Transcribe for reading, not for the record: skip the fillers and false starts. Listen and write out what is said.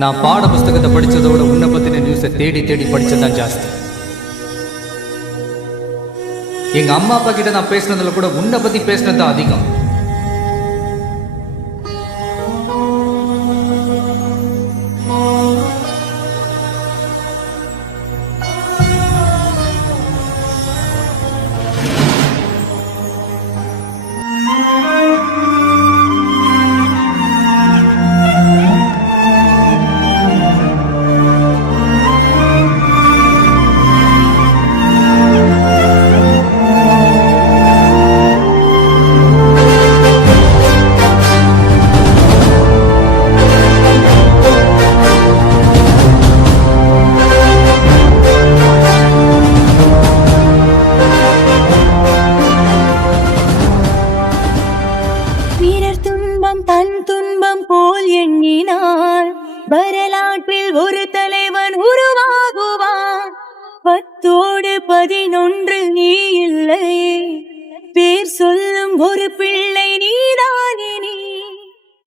நான் பாட புஸ்தகத்தை படிச்சதோட உன்னை பத்தின நியூஸை தேடி தேடி படிச்சதான் ஜாஸ்தி. எங்க அம்மா அப்பா கிட்ட நான் பேசினதுல கூட உன்னை பத்தி பேசினது தான் அதிகம். தன் துன்பம் போல் எண்ணினார் வரலாற்றில் ஒரு தலைவன் உருவாகுவான். 10 ஓடு 11 நீ இல்லை, பேர் சொல்லும் ஒரு பிள்ளை